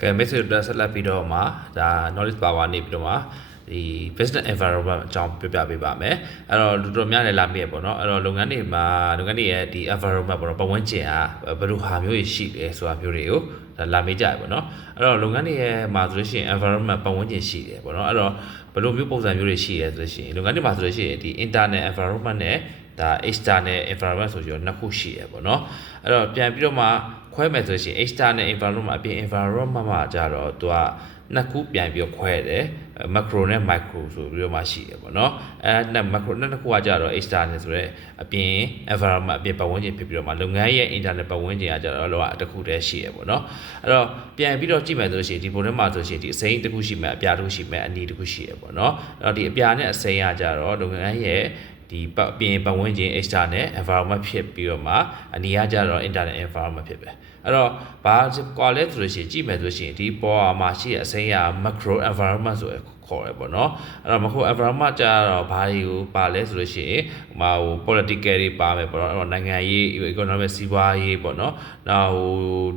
ကဲ message တက်ဆက်လက်ပြီးတော့မှဒါ knowledge power နေပြီးတော့မှဒီ business environment အကြောင်းပြောပြပေးပါမယ်အဲ့တော့လူတော်များလည်းလာမိရပေါ့နော်အဲ့တော့လုပ်ငန်းတွေရဲ့ဒီ environment ပေါ့နော်ပတ်ဝန်းကျင်ကဘယ်လိုဟာမျိုးရှိလဲဆိုတာမျိုးတွေကိုဒါလာမိကြရပေါ့နော်အဲ့တော့လုပ်ငန်းတွေရဲ့မှာဆိုလို့ရှိရင် environment ပတ်ဝန်းကျင်ရှိတယ်ပေါ့နော်အဲ့တော့ဘယ်လိုမျိုးပုံစံမျိုးတွေရှိရဲဆိုလို့ရှိရင်လုပ်ငန်းတွေမှာဆိုလို့ရှိရင်ဒီ internal environment နဲ့ဒါ external environment ဆိုပြီးတော့နှစ်ခုရှိရပေါ့နော်အဲ့တော့ပြန်ပြီးတော့မှခွဲမယ်ဆိုရင် external environment မှာအပြင် environment မှာကြတော့သူကနှစ်ခုပြန်ပြီးတော့ခွဲတယ် macro နဲ့ micro ဆိုပြီးတော့မှရှိရပေါ့နော်အဲ့ macro နှစ်ခုကကြတော့ external ဆိုရဲအပြင် environment အပြင်ပတ်ဝန်းကျင်ဖြစ်ပြီးတော့မှလုပ်ငန်းရဲ့ internal ပတ်ဝန်းကျင်ကကြတော့လောကတစ်ခုတည်းရှိရပေါ့နော်အဲ့တော့ပြန်ပြီးတော့ကြည့်မယ်ဆိုရင်ဒီပုံထဲမှာဆိုရင်ဒီအစိမ်းတစ်ခုရှိမယ်အပြာတစ်ခုရှိမယ်အနီတစ်ခုရှိရပေါ့နော်အဲ့တော့ဒီအပြာနဲ့အစိမ်းကကြတော့လုပ်ငန်းရဲ့ဒီပြင်ပတ်ဝန်းကျင် external environment ဖြစ်ပြီးတော့မှအနီးကကြတော့ internal environment ဖြစ်ပဲအဲ့တော့ဘာကွာလဲဆိုလို့ရှိရင်ကြည့်မယ်ဆိုရှင်ဒီပေါ်မှာရှိတဲ့အစိမ်းက macro environment ဆိုခေါ်ရပေါ့နော်အဲ့တော့ macro environment ကြတော့ဘာတွေကိုပါလဲဆိုလို့ရှိရင်ဟို political တွေပါမယ်ပေါ့နော်အဲ့တော့နိုင်ငံရေး economic စီးပွားရေးပေါ့နော်နောက်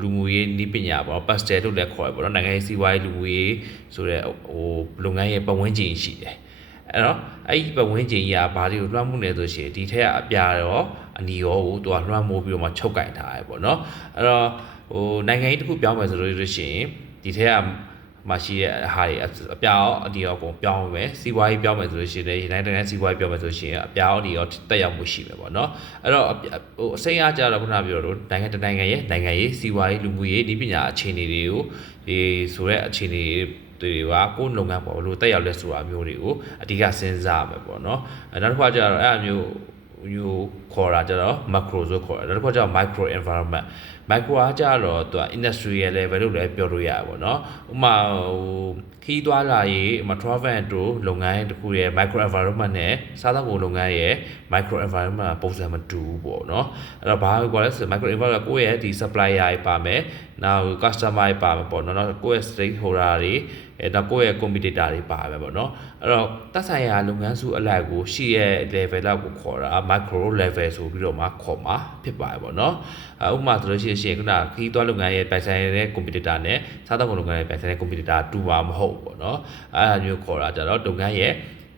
လူမှုရေးနည်းပညာပေါ့ pastel တို့လည်းခေါ်ရပေါ့နော်နိုင်ငံရေးစီးပွားရေးလူမှုရေးဆိုတဲ့လုပ်ငန်းရဲ့ပတ်ဝန်းကျင်ရှိတယ်အဲ့တော့အဲ့ဒီပတ်ဝန်းကျင်ကြီးကဘာတွေကိုလွှမ်းမိုးနေဆိုရှင်ဒီထက်အပြာရောအနီရောကိုသူကလွှမ်းမိုးပြီးတော့မှချုပ်ကင်ထားရပေါ့နော်အဲ့တော့နိုင်ငံရေးတစ်ခုပြောင်းမယ်ဆိုလို့ရှိရင်ဒီထက်ကမှရှိတဲ့ဟာတွေအပြာရောအနီရောကိုပြောင်းမယ်စီးပွားရေးပြောင်းမယ်ဆိုလို့ရှိရင်နိုင်ငံစီးပွားရေးပြောင်းမယ်ဆိုရှင်အပြာရောအနီရောတက်ရောက်မှုရှိမယ်ပေါ့နော်အဲ့တော့အစိမ်းအားကြတော့ခုနပြောလို့နိုင်ငံတနိုင်ငံရဲ့နိုင်ငံရေးစီးပွားရေးလူမှုရေးဒီပညာအခြေအနေတွေကိုဒီဆိုတဲ့အခြေအနေတွေကကိုယ်လုပ်ငန်းပေါ့လို့တက်ရောက်လဲဆိုတာမျိုးတွေကိုအဓိကစဉ်းစားရမယ်ပေါ့နော်နောက်တစ်ခါကျတော့အဲ့အမျိုးခေါ်တာကျတော့ macro ဆိုခေါ်တယ်နောက်တစ်ခါကျတော့ micro environment micro ကကျတော့သူက industrial level လို့လည်းပြောလို့ရပါဘောเนาะဥပမာခီးသွားလာရေးtravel and tour လုပ်ငန်းတစ်ခုရဲ့ micro environment နဲ့စားသောက်ကုန်လုပ်ငန်းရဲ့ micro environment ပုံစံမတူဘူးပေါ့เนาะအဲ့တော့ဘာကိုလဲဆို micro environment ကိုယ့်ရဲ့ဒီ supplier တွေပါမယ်နောက် customer တွေပါမယ်ပေါ့เนาะကိုယ့်ရဲ့ stakeholder တွေနောက်ကိုယ့်ရဲ့ competitor တွေပါပဲပေါ့เนาะအဲ့တော့သက်ဆိုင်ရာလုပ်ငန်းစုအလိုက်ကိုရှိရဲ့ level လောက်ကိုခေါ်တာ micro level ဆိုပြီးတော့မှခေါ်မှာဖြစ်ပါတယ်ပေါ့เนาะဥပမာဆိုလို့ရှိရင်ခုနခီးသွားလုပ်ငန်းရဲ့ပိုင်ဆိုင်တဲ့ competitor နဲ့စားသောက်ကုန်လုပ်ငန်းရဲ့ပိုင်ဆိုင်တဲ့ competitor တူမှာမဟုတ်ဘူးပေါ့เนาะအဲ့ဒါမျိုးခေါ်တာကြတော့လုပ်ငန်းရဲ့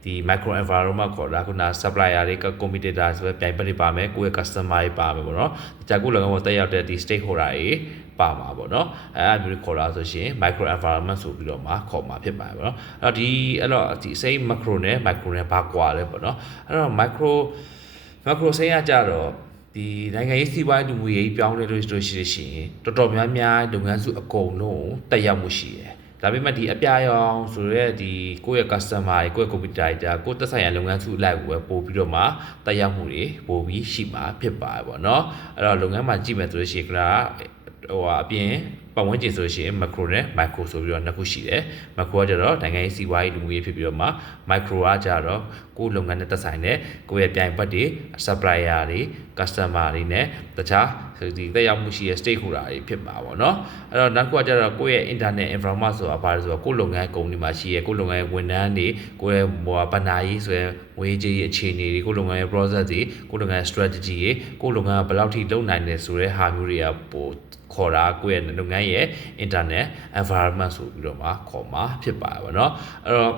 ဒီ micro environment ခေါ်တာခုန supplier တွေက competitor ဆိုပဲပြိုင်ဘက်တွေပါမယ်ကိုယ့်ရဲ့ customer တွေပါမယ်ပေါ့နော်။ကြာကိုလုပ်ငန်းပေါ်တက်ရောက်တဲ့ဒီ stakeholder တွေပါမှာပေါ့နော်။အဲ့မျိုးခေါ်တာဆိုရှင် micro environment ဆိုပြီးတော့မှခေါ်မှာဖြစ်ပါတယ်ပေါ့နော်။အဲ့တော့ဒီစိမ်း macro နဲ့ micro နဲ့ဘာကွာလဲပေါ့နော်။အဲ့တော့ macro စိမ်းကကြတော့ဒီနိုင်ငံရေးစီးပွားရေးလူမှုရေးပြောင်းလဲလို့ရှိရင်တော်တော်များများလုပ်ငန်းစုအကုန်လုံးတက်ရောက်မှုရှိတယ်။ဒါပေမဲ့ဒီအပြာရောင်ဆိုရဲဒီကိုယ့်ရဲ့ customer တွေကိုယ့်ရဲ့ computer တွေကိုယ့်သက်ဆိုင်ရာလုပ်ငန်းစုအလိုက်ကိုပဲပို့ပြီးတော့မှတက်ရောက်မှုတွေပို့ပြီးရှိမှာဖြစ်ပါတယ်ပေါ့နော်အဲ့တော့လုပ်ငန်းမှာကြည့်မယ်ဆိုလို့ရှိရင်အပြင်ပတ်ဝန်းကျင်ဆိုလို့ရှိရင် macro နဲ့ micro ဆိုပြီးတော့နှစ်ခုရှိတယ် macro ကကြတော့နိုင်ငံရေးစီးပွားရေးလူမှုရေးဖြစ်ပြီးတော့မှ micro ကကြတော့ကိုယ်လုပ်ငန်းနဲ့သက်ဆိုင်တဲ့ကိုယ့်ရဲ့ပြိုင်ဘက်တွေ supplier တွေ customer တွေနဲ့တခြားဒီတက်ရောက်မှုရှိတဲ့ stakeholder တွေဖြစ်မှာပေါ့နော်အဲ့တော့နောက်တစ်ခုကကြတော့ကိုယ့်ရဲ့ internet environment ဆိုတာဘာလဲဆိုတော့ကိုယ့်လုပ်ငန်းကုမ္ပဏီမှာရှိရဲ့ကိုယ့်လုပ်ငန်းရဲ့ဝန်ထမ်းတွေကိုယ့်ရဲ့ဘဏ္ဍာရေးဆိုရင်ငွေကြေးအခြေအနေတွေကိုယ့်လုပ်ငန်းရဲ့ process တွေကိုယ့်လုပ်ငန်းရဲ့ strategy တွေကိုယ့်လုပ်ငန်းကဘယ်လောက်ထိလုပ်နိုင်တယ်ဆိုတဲ့ဟာမျိုးတွေကပိုခေါ်တာကိုယ့်ရဲ့လုပ်ငန်းရဲ့ internet environment ဆိုပြီးတော့မှခေါ်မှာဖြစ်ပါတယ်ဗောနော်အဲ့တော့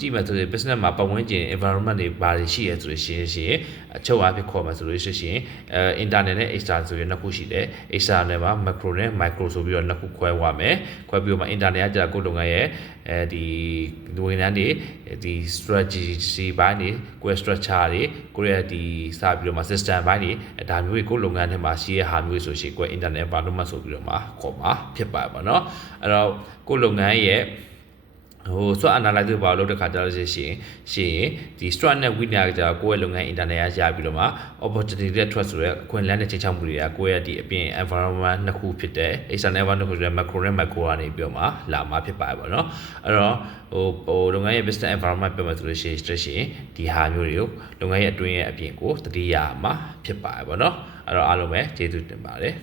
ကြည့်မယ်ဆိုရင် business မှာပတ်ဝန်းကျင် environment တွေဘာတွေရှိရဲဆိုလို့ရှိရင်အချုပ်အားဖြင့်ခေါ်မှာဆိုလို့ရှိရင်internet နဲ့ external ဆိုပြီးနှစ်ခုရှိတယ် external မှာ macro နဲ့ micro ဆိုပြီးတော့နှစ်ခုခွဲသွားမယ်ခွဲပြီးတော့မှ internet ကကြာကိုယ့်လုပ်ငန်းရဲ့ဒီဝန်ထမ်းတွေဒီ strategy ဘိုင်းတွေကိုယ့် structure တွေကိုယ့်ရဲ့ဒီစပြီးတော့မှ system ဘိုင်းတွေဒါမျိုးတွေကိုယ့်လုပ်ငန်းထဲမှာရှိရဲ့ဟာမျိုးဆိုရှင်ကိုယ့် internet environment ဆိုပြီးတော့မှခေါ်မှာဖြစ်ပါပါเนาะအဲ့တော့ကိုယ့်လုပ်ငန်းရဲ့SWOT analysis ဘာလို့လုပ်တဲ့ခါကျတော့ရှင်ဒီ SWOT နဲ့ weakness ကကြာကိုယ့်ရဲ့လုပ်ငန်း internet ရပြီးတော့မှ opportunity နဲ့ threat ဆိုတဲ့အခွင့်အလမ်းနဲ့ချိန်ချောက်မှုတွေကကိုယ့်ရဲ့ဒီအပြင် environment နှစ်ခုဖြစ်တဲ့ external environment နှစ်ခုဆိုတဲ့ macro နဲ့ micro ကနေပြီးတော့မှလာမှာဖြစ်ပါတယ်ပေါ့နော်အဲ့တော့လုပ်ငန်းရဲ့ business environment ပြောမယ်ဆိုလို့ရှိရင်ဒီဟာမျိုးတွေကိုလုပ်ငန်းရဲ့အတွင်းရဲ့အပြင်ကိုသတိရမှာဖြစ်ပါတယ်ပေါ့နော်အဲ့တော့အားလုံးပဲကျေးဇူးတင်ပါတယ်